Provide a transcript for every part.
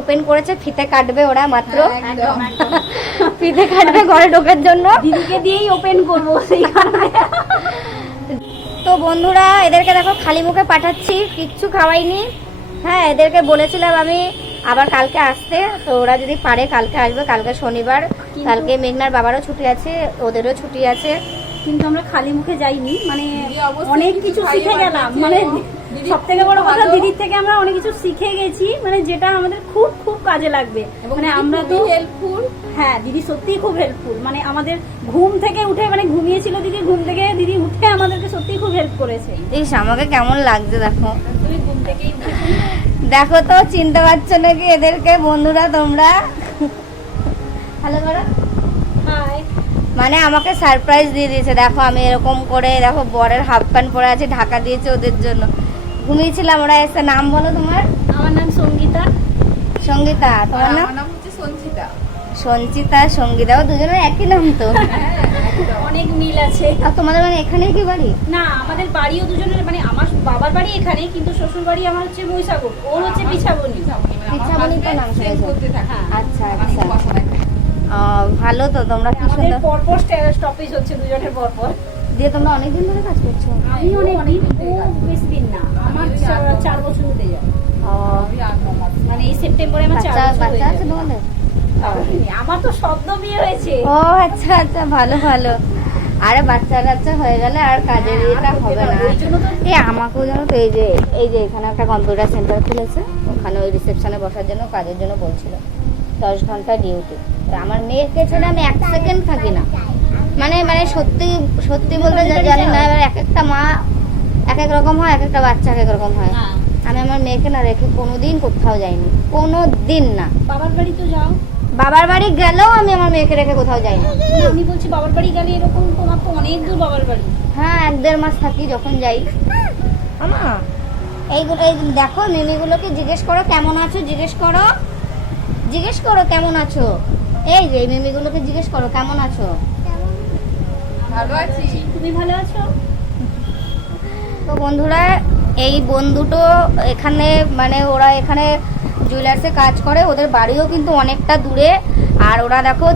Open করেছে ফিতে কাটবে ওরা মাত্র। হ্যাঁ, ফিতে কাটবে ঘরে ঢোকার জন্য। দিদিকে দিয়েই ওপেন করব সেই কারণে। তো বন্ধুরা এদেরকে দেখো খালি মুখে পাঠাচ্ছি কিচ্ছু খাওয়াইনি। হ্যাঁ এদেরকে বলেছিলাম আমি আবার কালকে আসতে তো ওরা যদি পারে কালকে আসবে কালকে শনিবার। কালকে মেঘনার বাবারও ছুটি আছে ওদেরও ছুটি আছে। কিন্তু আমরা খালি মুখে যাইনি মানে অনেক কিছু শিখে গেলাম। মানে সব থেকে বড় কথা দিদির থেকে আমরা অনেক কিছু শিখে গেছি মানে যেটা আমাদের খুব খুব কাজে লাগবে। মানে আমরা তো হেল্পফুল হ্যাঁ দিদি সত্যিই খুব হেল্পফুল মানে আমাদের ঘুম থেকে উঠে মানে ঘুমিয়েছিল দিদি ঘুম থেকে দিদি উঠে আমাদেরকে সত্যিই খুব হেল্প করেছে। ইস আমাকে কেমন লাগছে দেখো। তুমি ঘুম থেকেই উঠেছো? দেখো তো চিনতে পারছ নাকি এদেরকে বন্ধুরা তোমরা? হ্যালো করো হাই মানে আমাকে সারপ্রাইজ দিয়ে দিয়েছে। দেখো আমি এরকম করে দেখো বরের হাফ প্যান্ট পরে আছে ঢাকা দিয়েছে ওদের জন্য। ঘুমিয়েছিলাম ওরা এসে। নাম বলো তোমার? আমার নাম সঙ্গীতা। সঙ্গীতা তোমার নাম? হচ্ছে সঞ্চিতা। সঞ্চিতা সঙ্গীতা ও দুজনের একই নাম তো। অনেক মিল আছে। আর তোমাদের মানে এখানেই কি বাড়ি? না আমাদের বাড়িও দুজনের মানে আমার বাবার বাড়ি এখানে কিন্তু শ্বশুর বাড়ি আমার হচ্ছে মহিষাগর ওর হচ্ছে পিছাবনি। পিচ্ছামণি তো নাম শুনেছো। করতে থাকে। হ্যাঁ। আচ্ছা আচ্ছা। ভালো তো তোমরা কি সুন্দর পরপর স্টপেজ হচ্ছে দুজনের পরপর। দিয়ে তোমরা অনেকদিন ধরে কাজ করছ? আমি অনেক দিন ও বেশি দিন না। আমার চার- চার বছর। হতে যায় মানে এই সেপ্টেম্বরে আমার চার বছর হয়ে বাচ্চা আছে তোমাদের? আমার তো শব্দ বিয়ে হয়েছে। ও আচ্ছা আচ্ছা ভালো ভালো। আরে বাচ্চা কাচ্চা হয়ে গেলে আর কাজের এটা হবে না। ওই জন্য তো এই আমাকেও জানো তো এই যে এই যে এখানে একটা কম্পিউটার সেন্টার খুলেছে। ওখানে ওই রিসেপশনে বসার জন্য কাজের জন্য বলছিল। দশ ঘণ্টা ডিউটি আমার মেয়েকে ছেড়ে আমি এক সেকেন্ড থাকি না। মানে মানে সত্যি সত্যি বলতে জানি না এবার এক একটা মা এক এক রকম হয় এক একটা বাচ্চা এক এক রকম হয়। হ্যাঁ। আমি আমার মেয়েকে না রেখে কোনো দিন কোথাও যাইনি। কোনো দিন না। বাবার বাড়ি তো যাও। বাবার বাড়ি গেলেও আমি আমার মেয়েকে রেখে কোথাও যাই না না, আমি বলছি বাবার বাড়ি গেলে এরকম তোমার তো অনেক দূর বাবার বাড়ি। হ্যাঁ এক দেড় মাস থাকি যখন যাই। আমা। এইগুলো এই দেখো মিমিগুলোকে জিজ্ঞেস করো কেমন আছো জিজ্ঞেস করো। জিজ্ঞেস করো কেমন আছো? এই যে মিমিগুলোকে জিজ্ঞেস করো কেমন আছো? ভালো আছি। তুমি ভালো আছো? তো বন্ধুরা এই বন্ধুটো এখানে মানে ওরা এখানে জুয়েলার্সে কাজ করে ওদের বাড়িও কিন্তু অনেকটা দূরে। আর ওরা দেখো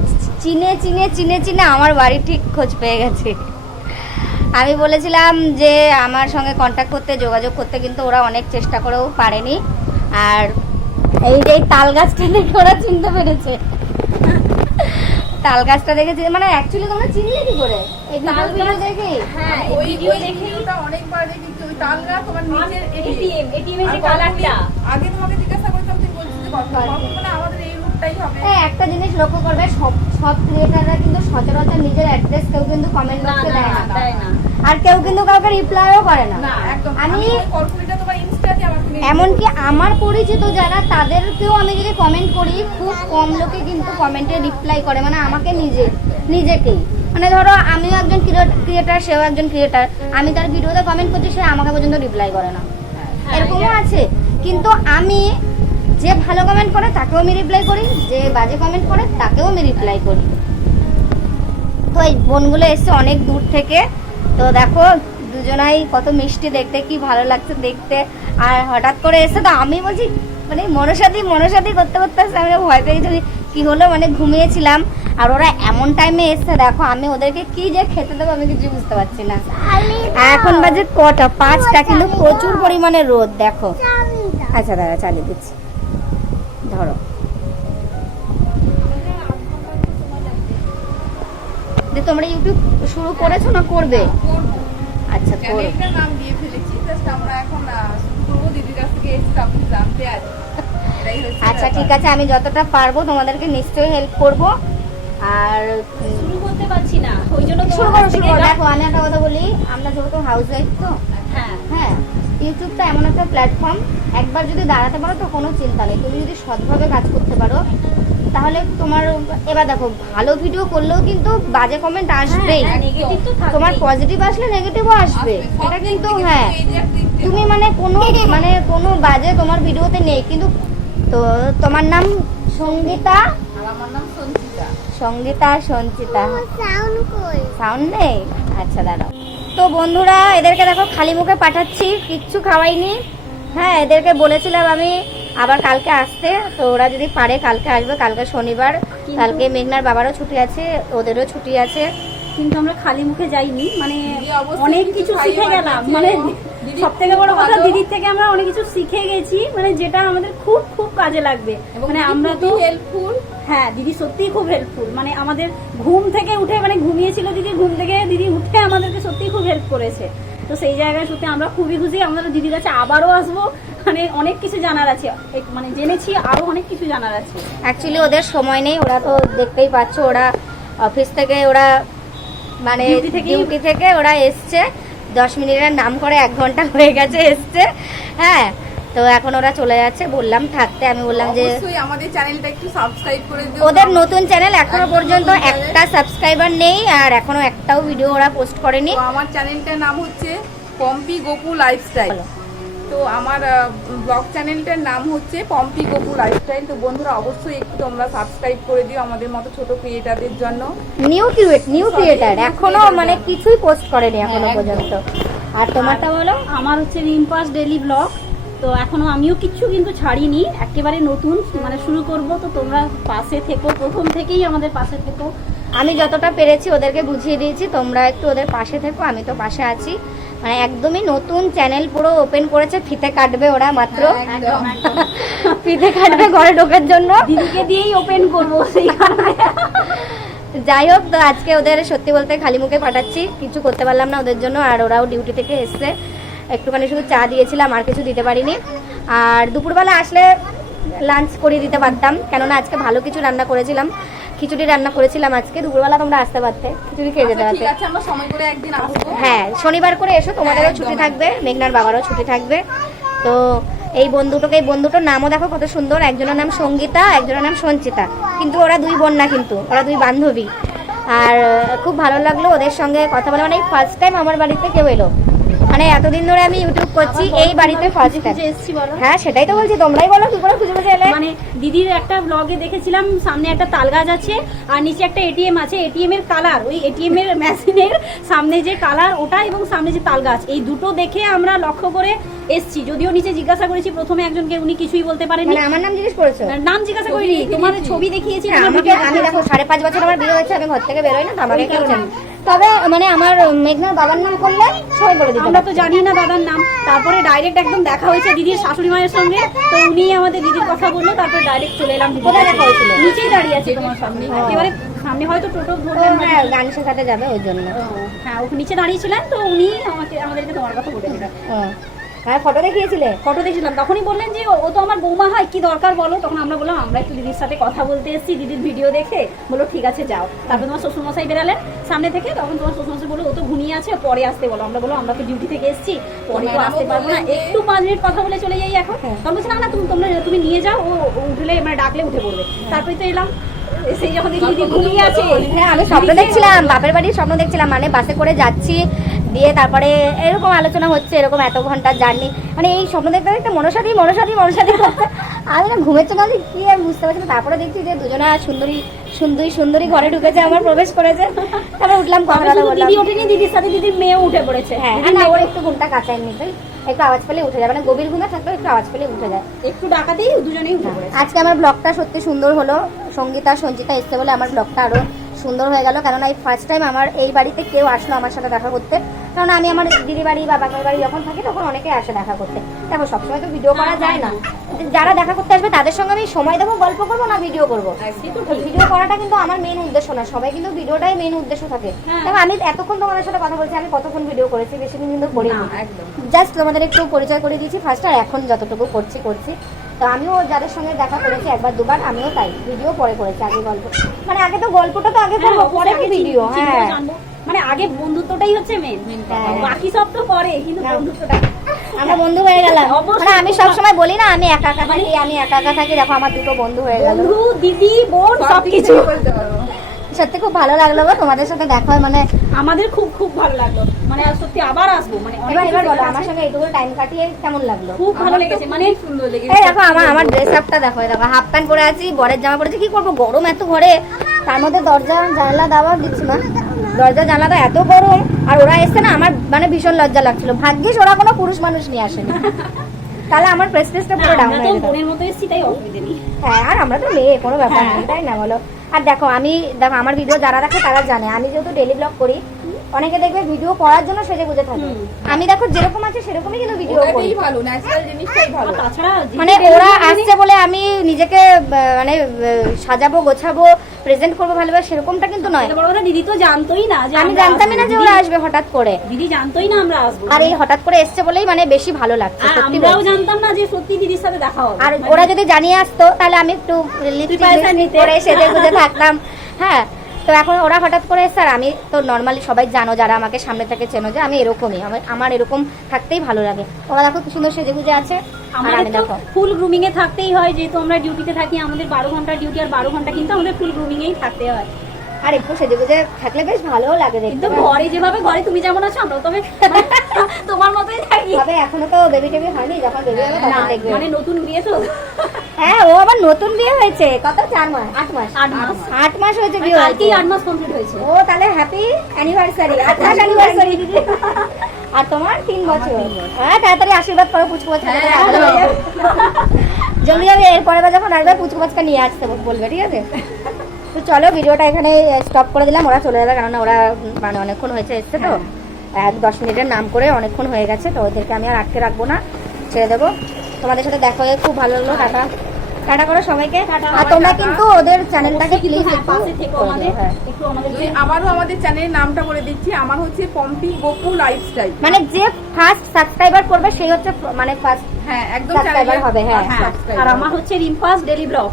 চিনে চিনে চিনে চিনে আমার বাড়ি ঠিক খোঁজ পেয়ে গেছে। আমি বলেছিলাম যে আমার সঙ্গে কন্ট্যাক্ট করতে যোগাযোগ করতে কিন্তু ওরা অনেক চেষ্টা করেও পারেনি। আর এই যে এই তাল গাছটা দেখে ওরা চিনতে পেরেছে। তাল গাছটা দেখেছি। মানে অ্যাকচুয়ালি তোমরা চিনলে কি করে? এই তাল গাছ- দেখে? হ্যাঁ ওই ভিডিও দেখে ভিডিওটা অনেকবার দেখেছি। ওই তাল গাছ তোমার নিচের এটিএম এটিএম এর যে কালারটা আগে তোমাকে জিজ্ঞাসা করতাম তুই বলছিস যে কত কত? মানে আমাদের এই রূপটাই হবে। এই একটা জিনিস লক্ষ্য করবে সব সব ক্রিয়েটাররা কিন্তু সচরাচর নিজের অ্যাড্রেস কেউ কিন্তু কমেন্ট বক্সে দেয় না, আর কেউ কিন্তু কাউকে রিপ্লাইও করে না। আমি আমি কল্পনাটা তোমার ইনস্টাতে আমাকে মেরে এমনকি আমার পরিচিত যারা তাদেরকেও আমি যদি কমেন্ট করি খুব কম লোকে কিন্তু কমেন্টে রিপ্লাই করে মানে আমাকে নিজে নিজেকেই। মানে ধরো আমিও একজন ক্রিয়েটার সেও একজন ক্রিয়েটার আমি তার ভিডিওতে কমেন্ট করছি সে আমাকে পর্যন্ত রিপ্লাই করে না। হ্যাঁ, এরকমও আছে। কিন্তু আমি যে ভালো কমেন্ট করে তাকেও আমি রিপ্লাই করি যে বাজে কমেন্ট করে তাকেও আমি রিপ্লাই করি। তো এই বোনগুলো এসছে অনেক দূর থেকে। তো দেখো দুজনাই কত মিষ্টি দেখতে কি ভালো লাগছে দেখতে। আর হঠাৎ করে এসে তো আমি বলছি মানে মনসাদি মনসাদি করতে করতে আসছে, আমি ভয় পেয়ে গেছি কি হলো? মানে ঘুমিয়েছিলাম। আর ওরা এমন টাইমে এসছে দেখো আমি ওদেরকে কি যে খেতে দেবো আমি কিছু বুঝতে পারছি না। এখন বাজে কটা পাঁচটা কিন্তু প্রচুর পরিমাণে রোদ দেখো। আচ্ছা দাদা চালিয়ে দিচ্ছি। ধরো। তোমরা ইউটিউব শুরু করেছ না করব? আচ্ছা চ্যানেলটার নাম দিয়ে ফেলেছি জাস্ট আমরা এখন শুরু করব দিদির কাছ থেকে এসে আপনি জানতে আছি আচ্ছা ঠিক আছে আমি যতটা পারব তোমাদেরকে নিশ্চয়ই হেল্প করব। আর শুরু করতে পারছি না ওই জন্য শুরু করো শুরু করো। দেখো আমি একটা কথা বলি আমরা যেহেতু হাউস ওয়াইফ তো হ্যাঁ। হ্যাঁ ইউটিউবটা এমন একটা প্ল্যাটফর্ম একবার যদি দাঁড়াতে পারো তো কোনো চিন্তা নেই তুমি যদি সৎভাবে কাজ করতে পারো তাহলে তোমার এবার দেখো ভালো ভিডিও করলেও কিন্তু বাজে কমেন্ট আসবেই। হ্যাঁ, তো থাকবেই। তোমার পজিটিভ আসলে নেগেটিভও আসবে। এটা কিন্তু হ্যাঁ তুমি মানে কোনো মানে কোনো বাজে তোমার ভিডিওতে নেই। কিন্তু তো তোমার নাম সঙ্গীতা? আমার নাম সঞ্চিতা। সঙ্গীতা সঞ্চিতা। সাউন্ড নেই? আচ্ছা দাঁড়াও। তো বন্ধুরা এদেরকে দেখো খালি মুখে পাঠাচ্ছি। কিচ্ছু খাওয়াইনি। হ্যাঁ এদেরকে বলেছিলাম আমি আবার কালকে আসতে তো ওরা যদি পারে কালকে আসবে কালকে শনিবার কালকে মেঘনার বাবারও ছুটি আছে ওদেরও ছুটি আছে। কিন্তু আমরা খালি মুখে যাইনি মানে অনেক কিছু শিখে গেলাম মানে সব থেকে বড় কথা দিদির থেকে আমরা অনেক কিছু শিখে গেছি মানে যেটা আমাদের খুব খুব কাজে লাগবে। মানে আমরা তো হেল্পফুল হ্যাঁ দিদি সত্যিই খুব হেল্পফুল মানে আমাদের ঘুম থেকে উঠে মানে ঘুমিয়েছিল দিদি ঘুম থেকে দিদি উঠে আমাদেরকে সত্যিই খুব হেল্প করেছে। তো সেই জায়গায় সত্যি আমরা খুবই খুশি। আমরা দিদির কাছে আবারও আসব। মানে অনেক কিছু জানার আছে। মানে জেনেছি আরও অনেক কিছু জানার আছে। অ্যাকচুয়ালি ওদের সময় নেই ওরা তো দেখতেই পাচ্ছ ওরা অফিস থেকে ওরা মানে ডিউটি থেকে ওরা এসছে। দশ মিনিটের নাম করে এক ঘণ্টা হয়ে গেছে এসছে। হ্যাঁ তো এখন ওরা চলে যাচ্ছে। বললাম থাকতে। আমি বললাম যে আমাদের চ্যানেলটা একটু সাবস্ক্রাইব করে দিও। ওদের নতুন চ্যানেল এখনও পর্যন্ত একটা সাবস্ক্রাইবার নেই আর এখনও একটাও ভিডিও ওরা পোস্ট করেনি। আমার চ্যানেলটার নাম হচ্ছে পম্পি গোপু লাইফস্টাইল। তো আমার ব্লগ চ্যানেলটার নাম হচ্ছে পম্পি গোপু লাইফস্টাইল তো বন্ধুরা অবশ্যই একটু তোমরা সাবস্ক্রাইব করে দিও আমাদের মতো ছোট ক্রিয়েটারদের জন্য। নিউ ক্রিয়েট নিউ ক্রিয়েটার এখনও মানে কিছুই পোস্ট করেনি এখনও হ্যাঁ, পর্যন্ত। আর তোমারটা বলো আমার হচ্ছে রিম্পাস ডেলি ব্লগ তো এখনও আমিও কিচ্ছু কিন্তু ছাড়িনি। একেবারে নতুন মানে শুরু করব। তো তোমরা পাশে থেকো প্রথম থেকেই আমাদের পাশে থেকো। আমি যতটা পেরেছি ওদেরকে বুঝিয়ে দিয়েছি। তোমরা একটু ওদের পাশে থেকো আমি তো পাশে আছি। মানে একদমই নতুন চ্যানেল পুরো ওপেন করেছে ফিতে কাটবে ওরা মাত্র। হ্যাঁ, ফিতে কাটবে ঘরে ঢোকার জন্য। দিদিকে দিয়েই ওপেন করব সেই কারণে। যাই হোক তো আজকে ওদের সত্যি বলতে খালি মুখে পাঠাচ্ছি কিছু করতে পারলাম না ওদের জন্য আর ওরাও ডিউটি থেকে এসছে। একটুখানি শুধু চা দিয়েছিলাম আর কিছু দিতে পারিনি। আর দুপুরবেলা আসলে লাঞ্চ করিয়ে দিতে পারতাম কেননা আজকে ভালো কিছু রান্না করেছিলাম। খিচুড়ি রান্না করেছিলাম আজকে দুপুরবেলা তোমরা আসতে পারতে। খিচুড়ি খেয়ে যেতে আচ্ছা, পারতে। হ্যাঁ শনিবার করে এসো তোমাদেরও ছুটি থাকবে মেঘনার বাবারও ছুটি থাকবে। তো এই বন্ধুটাকে এই বন্ধুটার নামও দেখো কত সুন্দর একজনের নাম সঙ্গীতা একজনের নাম সঞ্চিতা। কিন্তু ওরা দুই বোন না কিন্তু ওরা দুই বান্ধবী। আর খুব ভালো লাগল ওদের সঙ্গে কথা বলে মানে ফার্স্ট টাইম আমার বাড়িতে কেউ এলো। মানে এতদিন ধরে আমি ইউটিউব করছি এই বাড়িতে ফার্স্ট টাইম এসছি বলো। হ্যাঁ সেটাই তো বলছি তোমরাই বলো কি করে খুঁজে খুঁজে এলে। মানে দিদির একটা ব্লগে দেখেছিলাম সামনে একটা তাল গাছ আছে আর নিচে একটা এটিএম আছে এটিএম এর কালার ওই এটিএম এর মেশিনের সামনে যে কালার ওটা এবং সামনে যে তাল গাছ এই দুটো দেখে আমরা লক্ষ্য করে এসছি। যদিও নিচে জিজ্ঞাসা করেছি প্রথমে একজনকে উনি কিছুই বলতে পারেননি। মানে আমার নাম জিজ্ঞেস করেছ? নাম জিজ্ঞাসা করিনি তোমার ছবি দেখিয়েছি হ্যাঁ, আমাকে আমি দেখো। সাড়ে পাঁচ বছর আমার বিয়ে হয়েছে আমি ঘর থেকে বেরোই না তো আমাকে কেউ। তবে মানে আমার মেঘনার বাবার নাম করলে সবাই বলে দিতে আমরা তো জানি না দাদার নাম। তারপরে ডাইরেক্ট একদম দেখা হয়েছে দিদির শাশুড়ি মায়ের সঙ্গে। তো উনি আমাদের দিদির কথা বলল তারপরে ডাইরেক্ট চলে এলাম কোথায় দেখা হয়েছিল? নিচেই দাঁড়িয়ে আছে তোমার সামনে। ও। একেবারে সামনে হয়তো টোটো ধরবেন গান শেখাতে যাবে ওই জন্য? হ্যাঁ নিচে দাঁড়িয়েছিলেন তো উনি আমাকে আমাদেরকে তোমার কথা বলে দিলেন হ্যাঁ ফটো দেখিয়েছিলে? ফটো দেখছিলাম তখনই বললেন যে ও- তো আমার বৌমা হয় কি দরকার বলো? তখন আমরা বললাম আমরা একটু দিদির সাথে কথা বলতে এসেছি দিদির ভিডিও দেখে। বলল ঠিক আছে যাও। তারপর তোমার শ্বশুরমশাই বেরালেন সামনে থেকে। তখন তোমার শ্বশুরমশাই বলল ও তো ঘুমিয়ে আছে পরে আসতে বলো। আমরা বলো আমরা তো ডিউটি থেকে এসেছি পরে তো আসতে পারব না। একটু পাঁচ মিনিট কথা বলে চলে যাই এখন। তখন বলছে না না তুমি তোমরা তুমি নিয়ে যাও। ও উঠলে মানে ডাকলে উঠে পড়বে। তারপরে তো এলাম। সেই যখন দেখি দিদি ঘুমিয়ে আছে হ্যাঁ আমি স্বপ্ন দেখছিলাম বাপের বাড়ির স্বপ্ন দেখছিলাম মানে বাসে করে যাচ্ছি দিয়ে তারপরে এরকম আলোচনা হচ্ছে এরকম এত ঘণ্টার জার্নি মানে এই স্বপ্ন দেখতে দেখতে মনসাদি মনসাদি মনসাদি আমি না ঘুমের চোখ কি আর বুঝতে পারছি না তারপরে দেখছি যে দুজনা সুন্দরী সুন্দরী সুন্দরী ঘরে ঢুকেছে আমার প্রবেশ করেছে। তারপরে উঠলাম কথা বললাম। দিদি ওঠেনি দিদির সাথে দিদির মেয়েও উঠে পড়েছে। হ্যাঁ আর না ওর একটু ঘুমটা কাঁচাই নিতে একটু আওয়াজ পেলে উঠে যায় মানে গভীর ঘুমে থাকলেও একটু আওয়াজ পেলে উঠে যায়। একটু ডাকাতেই দুজনেই উঠে পড়েছে। আজকে আমার ব্লগটা সত্যি সুন্দর হলো। সঙ্গীতা সঞ্চিতা এসছে বলে আমার ব্লগটা আরও সুন্দর হয়ে গেল। কেননা এই ফার্স্ট টাইম আমার এই বাড়িতে কেউ আসলো আমার সাথে দেখা করতে। কারণ আমি আমার দিদি বাড়ি বা বাবার বাড়ি যখন থাকি তখন অনেকে আসে দেখা করতে। দেখো সবসময় তো ভিডিও করা যায় না। যারা দেখা করতে আসবে তাদের সঙ্গে আমি সময় দেবো গল্প করব না ভিডিও করব? ভিডিও করাটা কিন্তু আমার মেন উদ্দেশ্য না। সবাই কিন্তু ভিডিওটাই মেন উদ্দেশ্য থাকে। হ্যাঁ। দেখো আমি এতক্ষণ তোমাদের সাথে কথা বলছি আমি কতক্ষণ ভিডিও করেছি বেশি দিন কিন্তু করিনি। না, জাস্ট তোমাদের একটু পরিচয় করে দিয়েছি ফার্স্ট আর এখন যতটুকু করছি করছি। তো আমিও যাদের সঙ্গে দেখা করেছি একবার দুবার আমিও তাই ভিডিও পরে করেছি আগে গল্প। মানে আগে তো গল্পটা তো আগে হ্যাঁ, করব পরে ভিডিও হ্যাঁ। মানে আগে বন্ধুত্বটাই হচ্ছে মেন বাকি সব তো পরে কিন্তু হ্যাঁ। বন্ধুত্বটা আমরা বন্ধু হয়ে গেলাম। মানে আমি সবসময় বলি না আমি একা একা থাকি আমি একা একা থাকি দেখো আমার দুটো বন্ধু হয়ে গেল। বন্ধু দিদি বোন সব সব কিছু বলতে পারব সত্যি খুব ভালো লাগল গো তোমাদের সাথে দেখা হয় মানে আমাদের খুব খুব ভালো লাগল। মানে সত্যি আবার আসব মানে এবার এবার বলো আমার সঙ্গে এইটুকু টাইম কাটিয়ে কেমন লাগল? খুব ভালো লেগেছে মানে সুন্দর লেগেছে। এই দেখো আমার আমার ড্রেস আপটা দেখো দেখো হাফ প্যান্ট পরে আছি বরের জামা পরেছি কি করব গরম এত ঘরে। তার মধ্যে দরজা জানলা দেওয়া দিচ্ছি না দরজা জানলাটা এত গরম আর ওরা এসছে না আমার মানে ভীষণ লজ্জা লাগছিল। ভাগ্যিস ওরা কোনো পুরুষ মানুষ নিয়ে আসেনি। তাহলে আমার প্রেস্টেজটা না, পুরো ডাউন হয়ে বোনের মতো এসেছি তাই অসুবিধে নেই। হ্যাঁ আর আমরা তো মেয়ে কোনো ব্যাপার হ্যাঁ। নেই তাই না বলো আর দেখো আমি দেখো আমার ভিডিও যারা দেখে তারা জানে আমি যেহেতু ডেলি ব্লগ করি অনেকে দেখবে ভিডিও করার জন্য সেজে গুজে থাকে। আমি দেখো যেরকম আছে সেরকমই কিন্তু ভিডিও করি। ভালো ন্যাচারাল জিনিসটাই ভালো। তাছাড়া মানে ওরা আসছে বলে আমি নিজেকে মানে সাজাবো গোছাবো প্রেজেন্ট করব ভালোভাবে সেরকমটা কিন্তু নয়। বড় কথা দিদি তো জানতোই না যে আমি জানতামই না। যে ওরা আসবে হঠাৎ করে। দিদি জানতোই না আমরা আসব। আর এই হঠাৎ করে এসছে বলেই মানে বেশি ভালো লাগছে আমরাও জানতাম না যে সত্যি দিদির সাথে দেখা হবে। আর মানে ওরা যদি জানিয়ে আসতো তাহলে আমি একটু লিপস্টিক। করে সেজে গুজে থাকতাম। হ্যাঁ তো এখন ওরা হঠাৎ করে স্যার আমি তো নর্মালি সবাই জানো যারা আমাকে সামনে থেকে চেনো যে আমি এরকমই। আমার আমার এরকম থাকতেই ভালো লাগে। ওরা দেখো কি সুন্দর সেজে গুজে আছে। আর আমি দেখো। ফুল গ্রুমিং এ থাকতেই হয় যেহেতু আমরা ডিউটিতে থাকি আমাদের বারো ঘণ্টা ডিউটি আর বারো ঘণ্টা কিন্তু আমাদের ফুল গ্রুমিং এই থাকতে হয়। আর একটু সেজে গুজে থাকলে বেশ ভালোও লাগে দেখতে। কিন্তু ঘরে যেভাবে ঘরে তুমি যেমন আছো আমরাও তবে মানে তোমার মতোই থাকি। তবে এখনও তো বেবি টেবি হয়নি যখন বেবি হবে তখন দেখবে। মানে নতুন বিয়ে তো। হ্যাঁ ও আবার নতুন বিয়ে হয়েছে কত? চার মাস। আট মাস আট মাস। আট মাস। হয়েছে মানে বিয়ে হয়েছে আট মাস কমপ্লিট হয়েছে। ও তাহলে হ্যাপি অ্যানিভার্সারি আঠাশ অ্যানিভার্সারি আর তোমার? তিন বছর। হ্যাঁ তাড়াতাড়ি আশীর্বাদ করো পুচকু জলদি যাবে এরপরে যখন আসবে পুচকু বাচ্চা নিয়ে আসতে বলবে ঠিক আছে? তো চলো ভিডিওটা এখানে স্টপ করে দিলাম। ওরা চলে যাবে কারণ ওরা মানে অনেকক্ষণ হয়েছে এসছে তো। এক দশ মিনিটের নাম করে অনেকক্ষণ হয়ে গেছে তো ওদেরকে আমি আর আটকে রাখব না ছেড়ে দেবো। তোমাদের সাথে দেখা হয়ে খুব ভালো লাগল টাটা। টাটা করো সবাইকে আর তোমরা কিন্তু ওদের চ্যানেলটাকে প্লিজ হ্যাঁ, পাশে থেকো আমাদের হ্যাঁ। একটু আমাদের আবারও আমাদের চ্যানেলের নামটা বলে দিচ্ছি আমার হচ্ছে পম্পি গোপু লাইফস্টাইল মানে যে ফার্স্ট সাবস্ক্রাইবার করবে সেই হচ্ছে মানে ফার্স্ট হ্যাঁ একদম channel- হবে, হ্যাঁ। হ্যাঁ, আর আমার হচ্ছে রিম্পাস ডেলি ব্লগ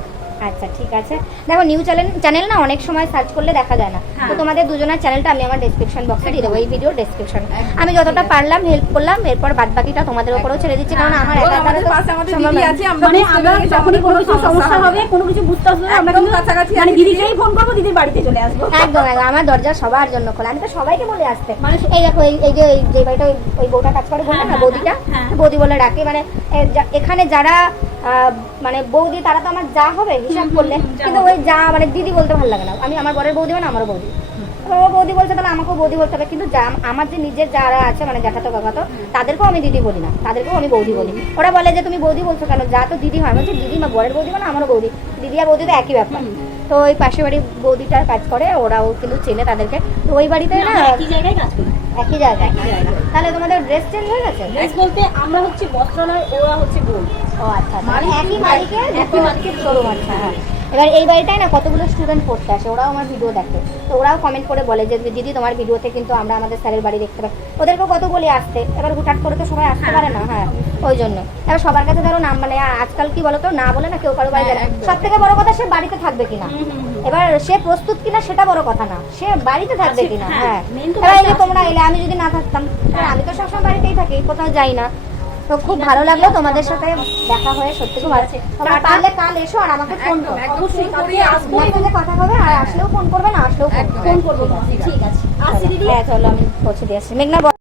আচ্ছা ঠিক আছে। দেখো নিউ চ্যানেল চ্যানেল না অনেক সময় সার্চ করলে দেখা যায় না। হ্যাঁ। তো তোমাদের দুজনের চ্যানেলটা আমি আমার ডেসক্রিপশন বক্সে দিয়ে দেবো এই ভিডিও ডেসক্রিপশন আমি যতটা পারলাম হেল্প করলাম এরপর বাদ বাকিটা তোমাদের উপরেও ছেড়ে দিচ্ছি কারণ আমার এবং একা আমাদের তো পাশে আমাদের সম্ভব আছে মানে আমরা যখনই কোনো কিছু সমস্যা হবে কোনো কিছু বুঝতে আসবে আমরা একদম কিন্তু কাছাকাছি মানে দিদিকেই ফোন করব দিদির বাড়িতে চলে আসব। একদম একদম আমার দরজা সবার জন্য খোলা। আমি তো সবাইকে বলে আসতে। মানে এই দেখো এই যে এই যে বাড়িটা ওই- বউটা কাজ করে হ্যাঁ, না হ্যাঁ, বৌদিটা হ্যাঁ। বৌদি বলে ডাকে মানে এখানে যারা মানে বৌদি তারা তো আমার যা হবে হিসাব করলে। কিন্তু ওই যা মানে দিদি বলতে ভালো লাগে না। আমি আমার বরের বৌদি মানে আমারও বৌদি? ও বৌদি বলছে তাহলে আমাকেও বৌদি বলতে হবে। কিন্তু যা আমার যে নিজের যারা আছে মানে জ্যাঠাতো কাকাতো তাদেরকেও আমি দিদি বলি না। তাদেরকেও আমি বৌদি বলি। ওরা বলে যে তুমি বৌদি বলছো কেন? যা তো দিদি হয়। বলছি দিদি মা বরের বৌদি মানে আমারও বৌদি। দিদি আর বৌদি তো একই ব্যাপার। তো ওই পাশের বাড়ি বৌদিটার কাজ করে ওরাও কিন্তু চেনে তাদেরকে। তো ওই বাড়িতে না একই জায়গায় কাজ করি। একই জায়গায়। তাহলে তোমাদের ড্রেস চেঞ্জ হয়ে গেছে? ড্রেস বলতে আমরা হচ্ছে বস্ত্রালয় ওরা হচ্ছে গোল্ড ও আচ্ছা আচ্ছা। মানে একই মালিকের একই মালিকের শোরুম আচ্ছা হ্যাঁ। এবার এই বাড়িটায় না কতগুলো স্টুডেন্ট পড়তে আসে ওরাও আমার ভিডিও দেখে। তো ওরাও কমেন্ট করে বলে যে দিদি তোমার ভিডিওতে কিন্তু আমরা আমাদের স্যারের বাড়ি দেখতে পাই। ওদেরকেও কত বলে আসতে এবার হুটহাট করে তো সবাই আসতে হ্যাঁ। পারে না হ্যাঁ ওই জন্য। এবার সবার কাছে ধরো নাম মানে আজকাল কি বলতো না বলে না কেউ কারও বাড়ি হ্যাঁ, যায় সব থেকে বড় কথা সে বাড়িতে থাকবে কিনা। এবার সে প্রস্তুত কিনা সেটা বড় কথা না। সে বাড়িতে থাকবে কিনা হ্যাঁ, হ্যাঁ। এবার এই যে তোমরা এলে আমি যদি না থাকতাম হ্যাঁ। আমি তো সবসময় বাড়িতেই থাকি কোথাও যাই না। তো খুব ভালো লাগল তোমাদের সাথে দেখা হয়ে সত্যি খুব ভালো। তোমরা পারলে কাল এসো আর আমাকে ফোন করো। অবশ্যই করি আসব। তাহলে মেসেজে কথা হবে আর আসলেও ফোন করবে না আসলেও ফোন করবে। ঠিক আছে। আসি দিদি। হ্যাঁ চলো আমি পৌঁছে দিয়ে আসছি। মেঘনা।